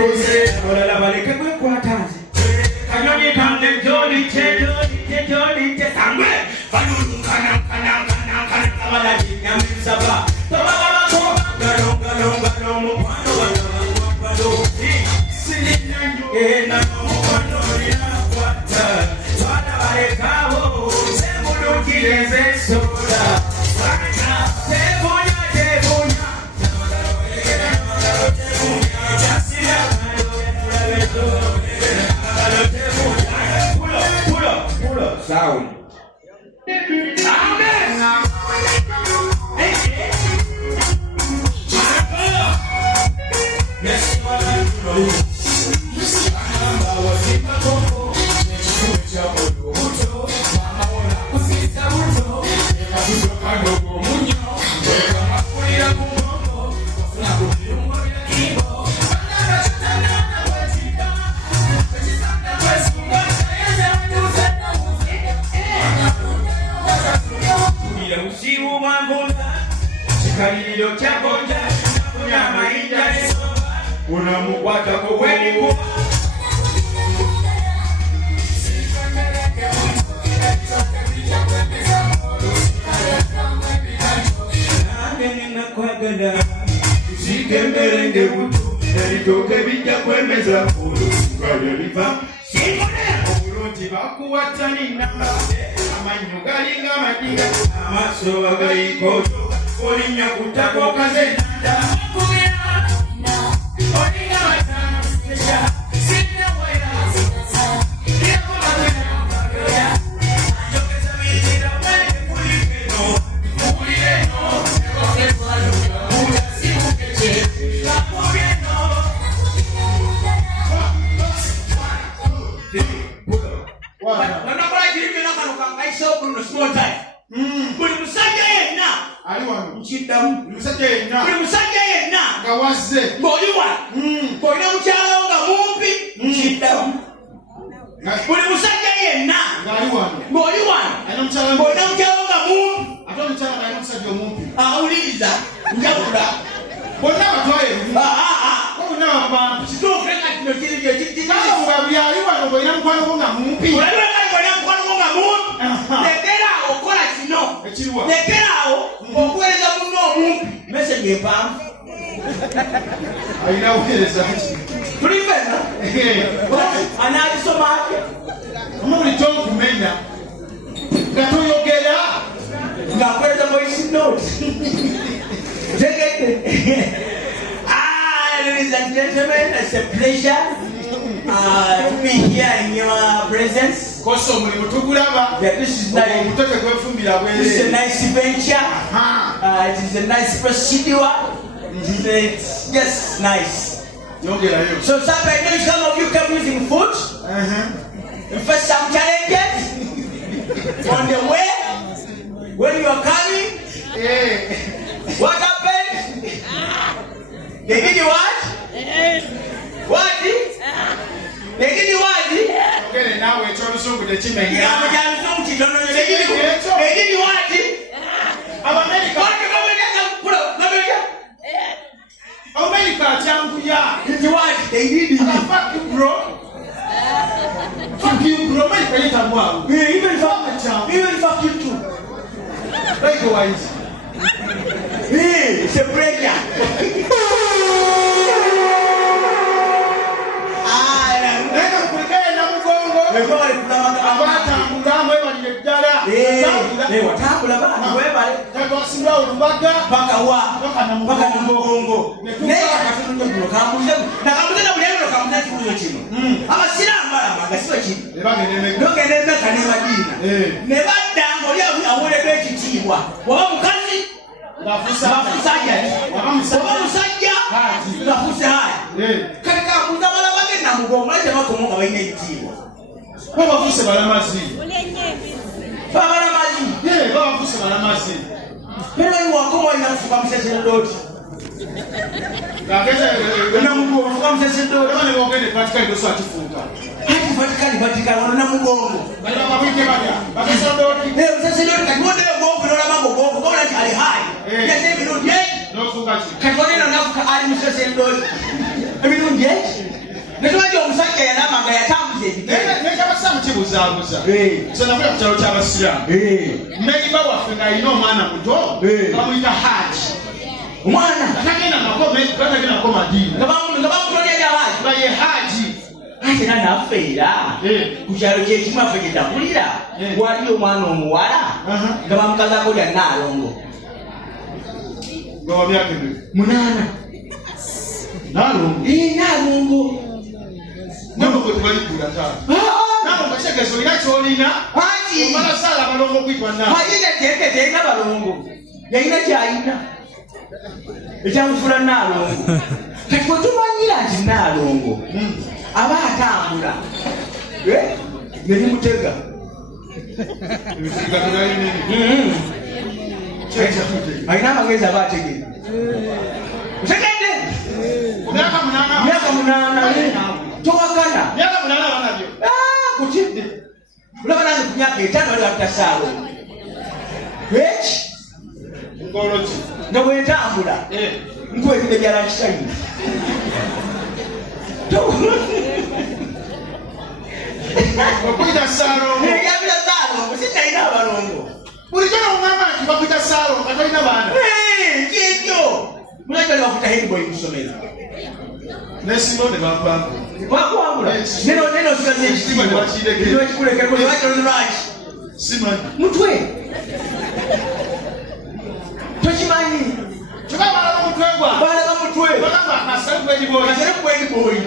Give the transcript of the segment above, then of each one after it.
Kose olala baleke kwe kwatanze kanyoni kande joli che sangwe balulu kana abala nyamisaba tobala ko galonga mupano wano silinyanyo na mupano ya kwata wana balekawo semulukireze soda tebunya pull up sound. Kalilo chakonja nyama inja unamukwata koweni kwa nina kwaganda usigemberenge butu nalitoke bija kwemeza ulu kwaliva simone obulungi bakuwatani namase amanyu galinga madiga amaso bagayikoto Olinya kutako kaze nanda Olinya watana sisha Sine waya Kia kuna wina Jokeza mitira wale kulikeno Kulireno Ekoke kwaluka Muda simu keche Kapugeno Wanakula jirimi na kanuka Kaisha ukunu small time Kuli musanja yena aliwano nchidamu musajja yenna kuli musajja yenna gawazze ng'oliwa ng'olina mukyalawo nga mumpi nchidamu kuli musajja yenna ng'aliwano ng'oliwano ng'olina mukyalawo nga mumpi ate omukyala ng'alina omusajja omumpi awuliriza njawula bonna batwaye bonna bambi kituufu nga kino kiri nga buli aliwano ng'olina mukwano gwo nga mumpi olina mukwano gwo nga mumpi lekeraawo okola kino ekiriwa lekeraawo okuweereza munno omumpi message empanvu alina buweereza ki tulivena anaalisoma atya omuli tonkumenya nga toyogera ng'akuweereza voice note tegedde ladies and gentlemen, it's a pleasure to be here in your presence. kosa omulimu tugulaba This is nice. omutoke gwefumbira This is a bwere nice venture. It is a nice procedure. It's just nice. yongerayo So, I know some of you come using food. You face some challenges on the way. When you are coming, what happened? They give you what? What? They give you what? ogere naawe ekyolusungu tekimenya They give you what? Abamerika atyanguya They need you. fuck you bro Amerika yetamwawo Even fuck you too. likewise It's a prayer. naye kulikale namugongo abatambula mwebalire ddala watambula bana webale katwasinga olubaga paka wa paka namugongo naye akatundu kuno kamuze na bulendo kamuze kibuzo kino abasiraamu balama ngasiba kino nogenda emeka ne madiina ne badda ng'oli aweereddwa ekitiibwa waba mukazi ngafuusa ajati waba musajja ngafuuse haya kale kamuze abalaba genda mugongo naye tebakomo nga balina ekitiibwa babafuuse balamazi babalamazi babafuuse balamazi Pele wako walina kufuka msaseredoti. Namugongo kufuka msaseredoti. Bane bogende Vatican ndo swati funka. Hadi Vatican wana namugongo. Bale babike banya. Msaseredoti. Msaseredoti katwode gongo nola mambo gongo kola ti ali hai. Yase birundi. No funga chi. Katwode na nafuka ali msaseredoti. Birundi. Netwaje omusajja yanamanga yatambuza ebigere. N'ekyabasamu kibuzaabuza. So nafuya ku kyalo ky'Abasiraamu. Nnayiba waffe ng'alina omwana muto bamuyita Hajji. Omwana atagenda nako Madiina. Nga bamutolera eri Hajji. Baye Hajji. Ate era nafeera ku kyalo kyekimu affe gye takulira waliyo omwana omuwala nga bamukazaako lya Naalongo. Nga wa myaka emeka? 8. Naalongo. Naalongo tebalikula taata. Naalongo kitegeeza olina ky'olina. Omala saala abalongo okuyitibwa Naalongo. Ayina teeke terina balongo. Yalina ky'ayina ekyamufuula Naalongo. Kati bwe tumanyira nti Naalongo aba atambula ne limutega. Alina amagezi aba ategedde. Otegedde? Myaka 8 towakana. Myaka 8 abanabyo. Kutidde. Olaba nange ku myaka 5 wali watasaalo. Ngoloti. Nga bwe ntambula nkuwa ebide bya lunchtime. Okuyita Saalongo. Yabira Saalongo sitalina abalongo. Bulijjo n'omugamba nti bakuyita Saalongo nga tolina baana. Kyekyo. Mulajja ne bakuta headboy mu ssomero. N'esimbawo ne bakwambula. Bakwambula. Neno osigaza ekitiibwa. Ekitiibwa kikulekeko ne bajja lwaki. Simanyi. Mutwe. Tokimanyi. Kyokka balaba mutwe gwa. Balaba mutwe. Bagamba akasale gw'ekibooli. Kasale gw'ekibooli.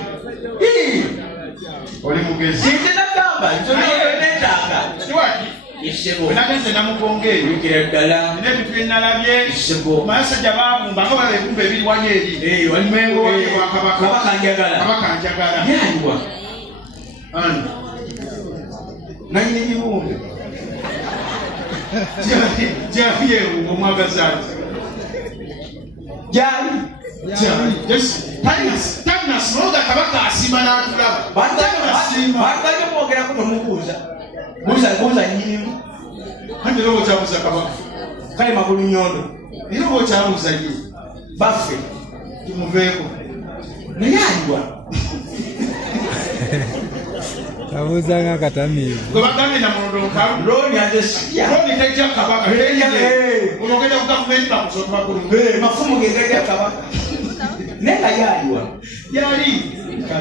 Oli mugezi. Nze nagamba ntoneetaaga. Kiwaki? Essebo. Nagenze namugomga eyo. Wikira ddala. Nina ebintu bye nalabye. Essebo. Abasajja baabumba nga balaba ebumba ebiri wali eri. Walimu Mengo wa Kabaka. Kabaka njagala. Kabaka njagala. Yaliwa. Ani. Nanyini ebibumbe. Gyali ewo omwagazaali. Gyali. Yes. Tanas noga Kabaka asima n'atulaba. Baganye mwogera ko tomubuuza. Buuza nnyinimu. Kandi era okyabuuza Kabaka. Kale magulu nyondo. Era oba okyabuuza ye. Baffe. Tumuveeko. Naye aliwa. Abuuza ng'akatamiivu. Gwe bagambye Namulondo Nkalu. Looni azesikya. Looni tejja Kabaka. Onogenda ku gavumenti bakusoka bakulu. Mafumu gegajja Kabaka. Naye nga yaliwa. Yali.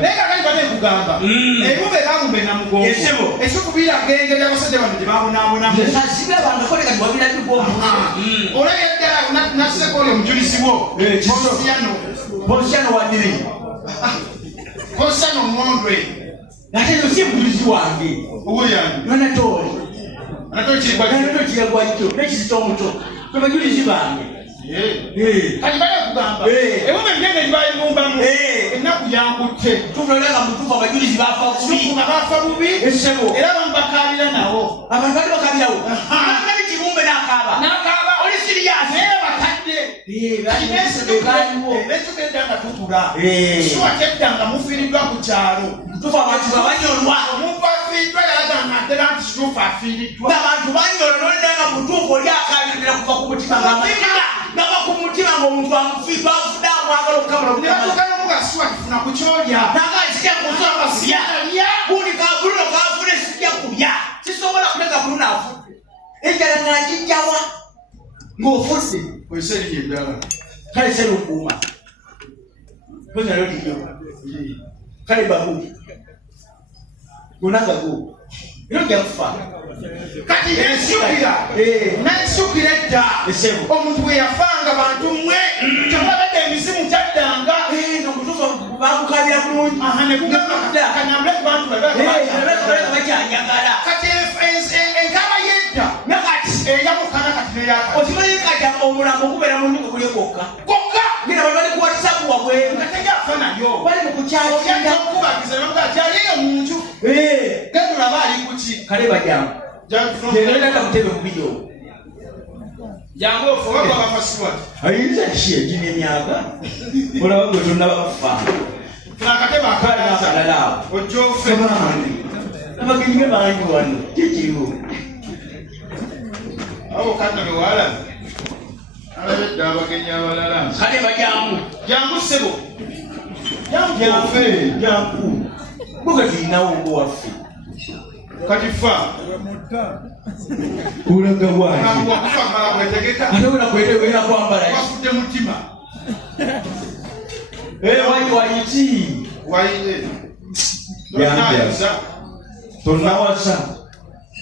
Naye nga kali bane kugamba. Ebumba ebabumba Namugongo. Essebo. Ekikubiira genge ly'abasajja bano gye baabonaabonamu. Sasibe abantu kole kati wabira bigomba. Olabye ddala nasseko oli omujulizi wo. Ponsiano wadiri. Ponsiano Mondwe. Nate yo si mujulizi wange. Owuyani. Anatoli. Anatoli kiragwa kyo. Nekizito omuto. Kwe bajulizi bange. Kati bale kugamba. Ebumba ebigenge ebibayibumbamu. Ennaku yankutte. Tunolega mutuufu abajulizi baafa bubi. Nga baafa bubi. Essebo. Era bamu bakaabira nawo. Abantu bali bakabirawo. Bali kibumbe n'akaaba. N'akaaba. Oli siriyasi. Naye batadde. Ekitugenda nga tukula. Siwatedda nga mufiiriddwa ku kyalo. Mutuufu abantu babanyolwa. Omuntu afiiriddwa yalaga nga ddala nti kituufu afiiriddwa. Abantu banyolwa n'olidanga mutuufu oli akaabirira kuva ku mutima ngaba ku mutima ng'omuntu amufiirwa afudde amwagala okukamula Nebatuuka n'omugasiwa kifuna ku kyolya. naga sijja kusoma kulya. Buli kabuluno kaafune sijja kulya. Sisobola kuleka buluna afudde. Enjala ng'akijjawa ng'ofudde. Oyise eriyo eddala. Kale serukuuma. Koza lodiyo. Kale babu. Gunaga go. Ero jafa. Kati ensukira. N'ensukira edda. Essebo. Omuntu bwe yafanga bantu mmwe. Kyabadde emisimu kyaddanga. Nomutuufu bakukabira bulungi. Ne kugamba kanyambule ku bantu bakyanyagala. kati enkaba yedda nakati eyamukana kati neyaka okimanyi kati omulambo gubeera mu nyungu guli kwokka ngina bali ku WhatsApp wabwe nga tejafa nayo bali mu kukyakira okubagiza namuga kyaliyo muntu gedulaba ali kuki kale bajangu gendaga mutebe mu biyo jangu ofu wagwa bafasiwati ayinza ki egina emyaka olaba gwe tonnaba kufa nakateba akalala ojofe abagenyi bangi wano kikiriwo abo kana bewala alabedde abagenyi abalala kale bajangu jangu sebo jangu jangu Buka tulinawo ngo waffe. Kati fa. Ulaga bwaki. Kufa mala kwetegeka. Ate wena kwetewera kwambala. Wafudde mutima. Wayiti. Wayite. Tonawasa.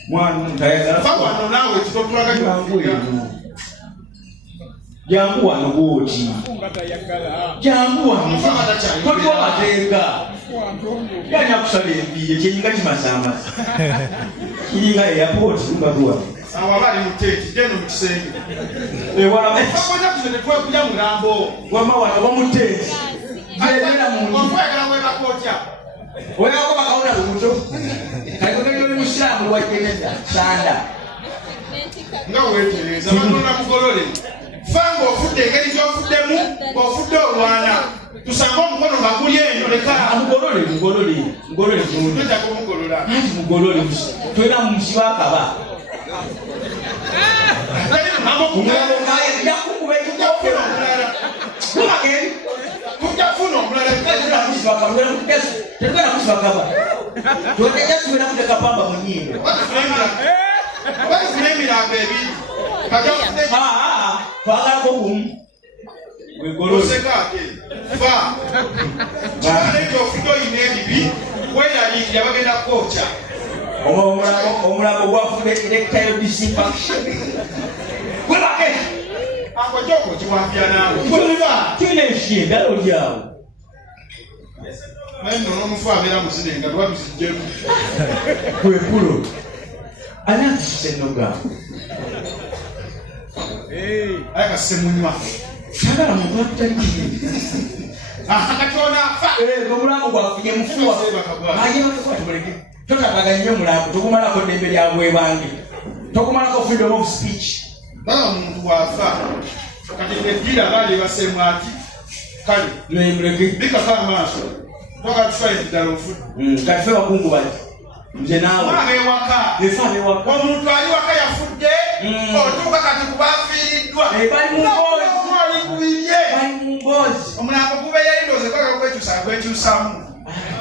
Mwana ntayagala. Fa wano nawe kitotulaga kyo. Jangu wano bwoti. Jangu wano. Totwa mateeka. Yanya kusala embiye kyenyinga kimasamba. Kiringa airport mbadwa. Awa bali muteti jeno mukisenge. Wala bakonya kuzetwa kuja mulambo. Wama wana bamuteti. Ayera mu. Okwegala weba kotya. Oya ko bakaona lubuto. Kayiko yole mushamu wakeneza sanda. Nga wetereza batona mugolole. Fango ofudde engeri gy'ofuddemu ofudde olwana tusanga omukono nga guli eno leka mugolole tujja kumugolola anti mugolole twera mu musiba akaba tujjafuna omulala tetwera musiba akaba twetejasuwera kutekapamba mu nyimbo balifuna emirambo ebiri twagala ko gumu osekaate fa kyaleeta ofudo yina ebibi weyalingira bagenda kwoca omulambo gwafudde erectile dysfunction webake akokyoko kiwafya naawe tulina enshinga olyawo naye nno n'omufu abeera muzine nga twabizijjemu kwekulo ani atusise ennoga ayaka semunywa sagala muntu atutali akatona afa omulambo gwafunye mufuwa ayebakatuleke totataga nnyo omulambo tokumalako ddembe lyabwe bange tokumalako freedom of speech baba muntu wafa kati eddira baali basemu ati kale nemuleke bikaka amaaso toka tufaire ddala ofudde kati fe bakungu bati nze naawe abewaka omuntu ali waka yafudde otuuka kati kubafiiriddwa bali mu mbozi omulambo gubeera endoozi kwaka kwekyusa gwekyusamu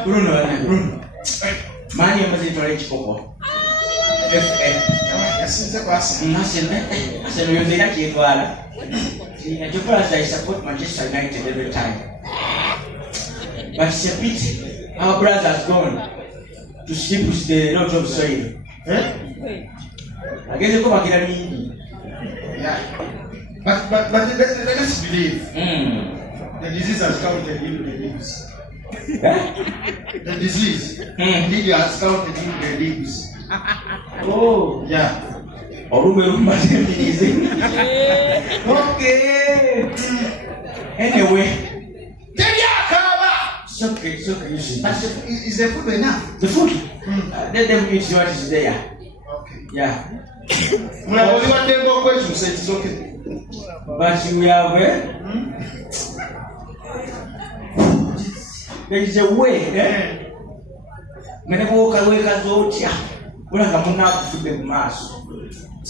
bruno maani amaze ntwala ekikoko yasinze kwasi Arsenal yonzera kyetwala as I support Manchester United every time, but it's a pity our brother has gone to sleep with the Lord of Soil. I guess you come back in. But let us believe the disease has counted into the leaves. The disease indeed has counted into the leaves. Oh, yeah. Okay. Anyway, it's okay. Is the food enough? The food? Let them eat what is there. Okay. Yeah. But we have there is a way.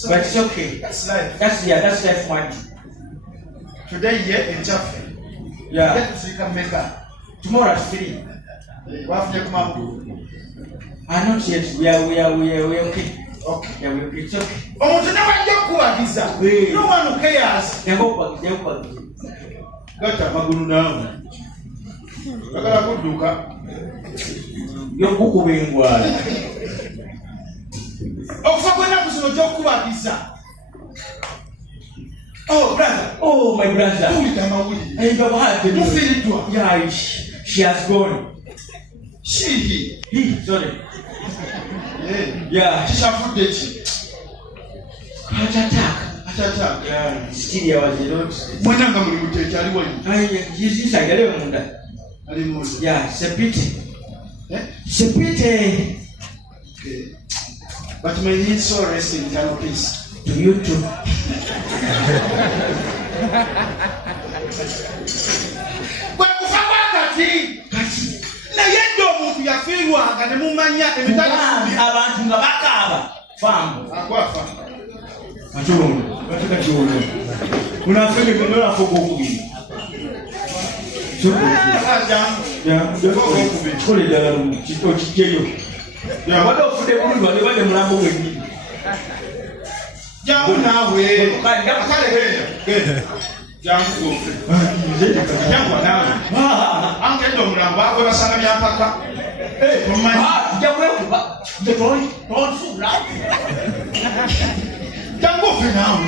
But it's okay. That's life. That's life one. Today here in Chaffe. Yeah. Let can make that. Tomorrow at 3. Not yet. We are okay. Okay. Yeah, it's okay. Oh, no one who cares. Got a magunu now. You're cooking well. Oh, brother. Oh, my brother. And you have to feel it. Yeah, she has gone. He, sorry. Yeah. She shall food date. Heart attack. Yeah. Still, I was When I'm going to take you, he's inside. Yeah, it's a pity. It's a pity. Okay. But my need so rest in eternal peace. To you too. Na yendo omuntu yafiirwanga ne mumanya emitala abantu nga bakaaba famu akwafa atulungu bateka kiwolo unafenge mwenyewe afoko okubiri kole ddala okijjeyo wadde ofudde bulungi wadde badde mulambo gwennyini jangu naawe jangu naawe angedde omulambo agwe basanga byampaka jakwekuba tonsuula jangu ofe naawe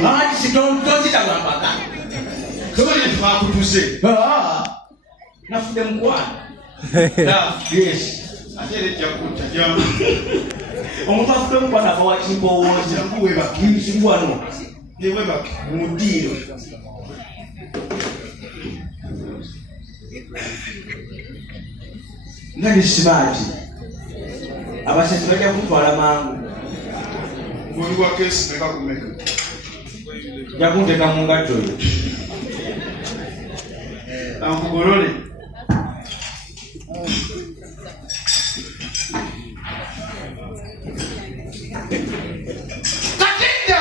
tonzitagambaka sobali twakutuze nafudde mukwano ate era ejja kutta jangu omuntu afudde mukwano ava wakimbowoozi jangu webaki kimbwano webaki mudiiro nga ni simaati abasezi bajja kutwala mangu ng'oli wa keesi meka kumeka jakunteeka mu ngatto yo ankugolole katidda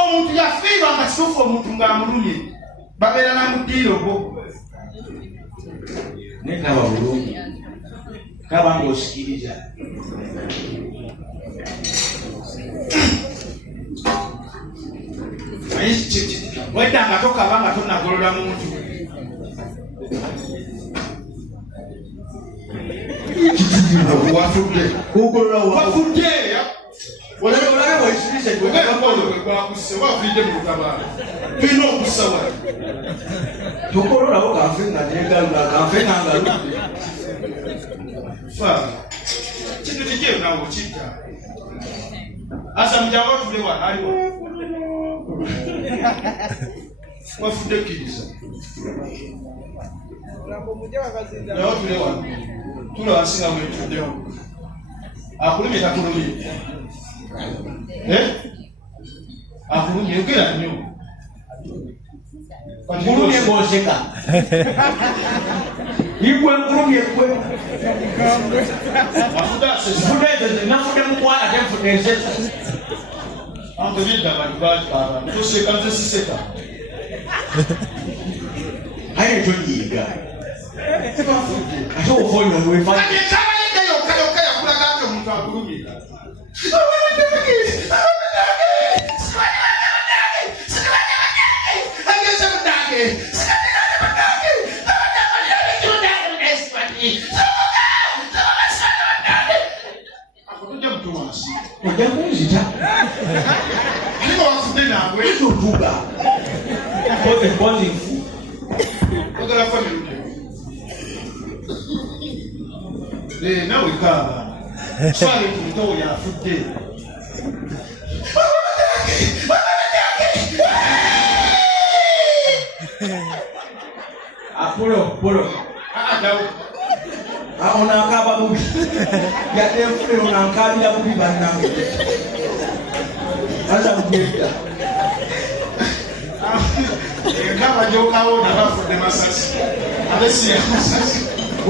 omuntu yafiirwa nga kituufu omuntu ng'amulumye babeera namudiiro gwo naye kaba bulungi kaba ng'osikiriza wedda nga tokaba nga tonagolola muntu wafudde olabe bwekirize gwakuse wafidde mu lutabaalo tulina okusawa tokololabo kanfenangaludde kintu kijeyo nawe okidda asa mujawa otule wano aliwo wafudde kkiriza naye otule wano tula wansi nga mwetuddewo akulumye takulumye akulumye yogera nnyo kulumye ng'oseka igwe nkulumye gwe nafudde mukwano ate nfudde enseka ange byedda abantu bakaba toseka nze siseka aye tonyiiga ate ofonya olwefa yokka yakulaga nti omuntu akulumye akutujja mutu wansi ojja kunzita aliko wafudde nabwe totuga ekonzinfu ogala famirude nawe kaaba swale kumutowo yafudde polo onakaba bubi yadde nfune onankabira bubi bannange aza kugenda enkaba gyokawo nabafudde masasi ate siya masasi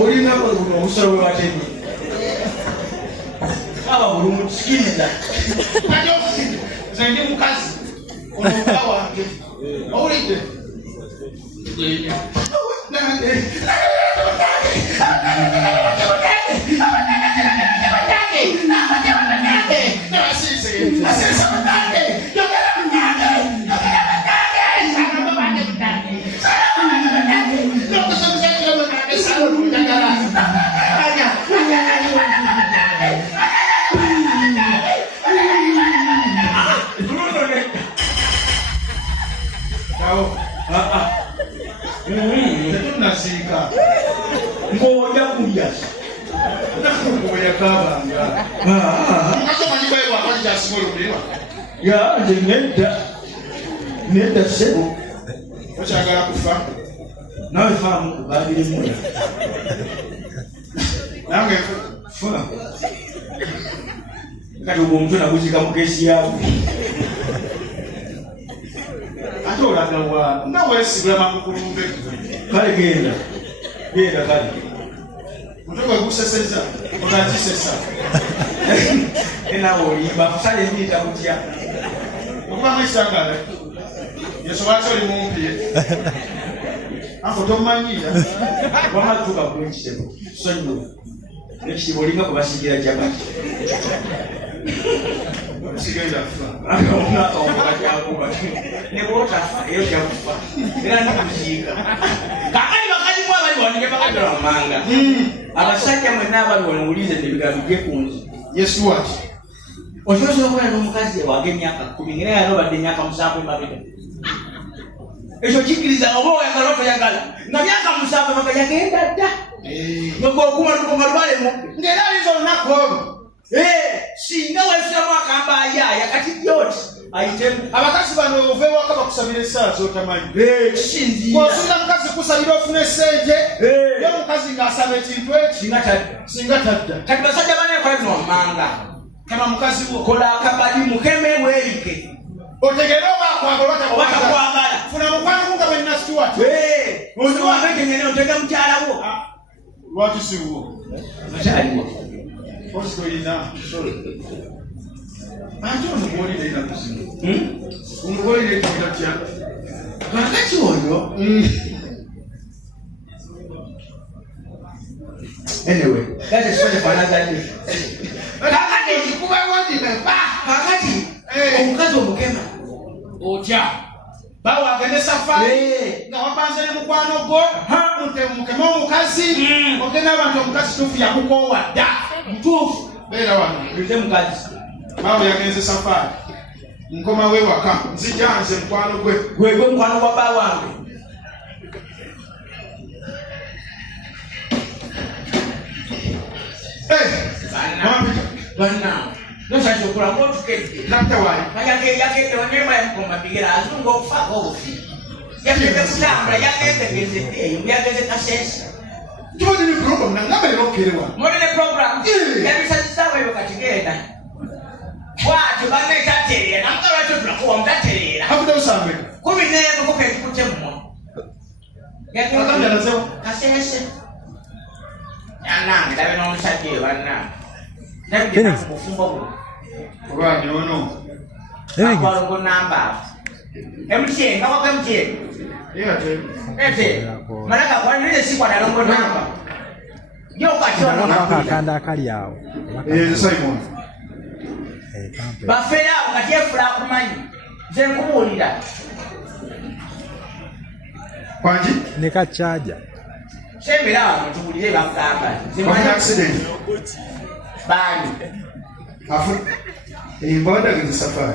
olina obusolo bwe batemi kaba bulumu kisikiriza nze ndi mukazi onoka wange owulidde tunasiika ng'ojja kulya nakubweyakabanga asomanyikwebwakalikyasimaolulirwa nze nedda ssebo okyagala kufa nawe faamu kubagirimu nange fa kati ogwo omutwe naguzika mu keesi yaabwe ate olaga wa nga weesibula makukulumbe kale genda kale mutwe gwe guseseza onakisesa enawe olimba kusala embiyita kutya okubamu ekitangala yesu lwaki oli mumpi Ako tomanyira. Wamatuka kuchitebo. Sonyo. Nekibolinga kubasigira jabati. Sigenda fa. Akaona akaomba jakuba. Ne bota fa yo jakuba. Era ndikuziga. Kakali bakaji mwa bali wanike bakadala manga. Abasajja mwena bali wanulize ndibigabije kunzi. Yes what? Ojojo kwa n'omukazi wage myaka 10 ngene yalo badde myaka 7 mabega. Ekyo kikiriza obo yakaloto yakala. Na myaka 7 mabega yagenda dda. Ngo okuma lukomalwale mu. Ngera izo nakolo. Singa weshamu akamba ya kati yote aitemu abakasi bano ove wakaba kusabira esaazo otamanyi shinzi kwasula mukazi kusabira ofune sente yo mukazi ngasaba ekintu eki singa tadda kati basajja bane kwa bino manga kama mukazi wo kola akabali mukeme werike otegera obakwagala watakwagala funa mukwano munga bwenna Stuart ozo wabeke nyene otega mkyala wo lwaki siwo mkyaliwo Oskoina, sorry. Anjo ngoli lena kusimu. Ngoli lena kutia. Kakati oyo. Anyway, that is for another day. Kakati kikuba wodi ba. Kakati omukazi omukema. Otya. Bawa agende safari. Nga wapanze ne mukwano go. Mukema omukazi. Ogenda abantu omukazi tufu yakukowa dda. Mtufu bera wano bite mukazi bawo yagenze safari nkoma we waka nzijanze mkwano gwe mkwano kwa baba wange bana noshaje kula moto kete nata wali yake wanyema mkomba bigira azungu okufa obufi yake kutambula yake ngeze yake kasesa Tuwadi ni program na ngaba irokerewa. Mwone ni program. Yabi sawa yo katigenda. Watu bane taterera namukala watu tunakuwa mtaterera. Hakuda usambe. Kumi ne ko ke kute mmo. Yake Akamya nasema kasese. Yana ndabe no mshaje bana. Ndabe na mufumbo bwo. Obani ono. Kwa ngo namba. MTN kama MTN. Ete. Malaka kwa nini si kwa dalongo namba? Yo kachona na kanda kali yao. Simon. Bafera ukatie fula kumanyi. Nze nkubulira. Kwanji? Nekachaja. Shembera mutubulire bakamba. Kwa accident. Bani. Afu. Imboda ngisafari.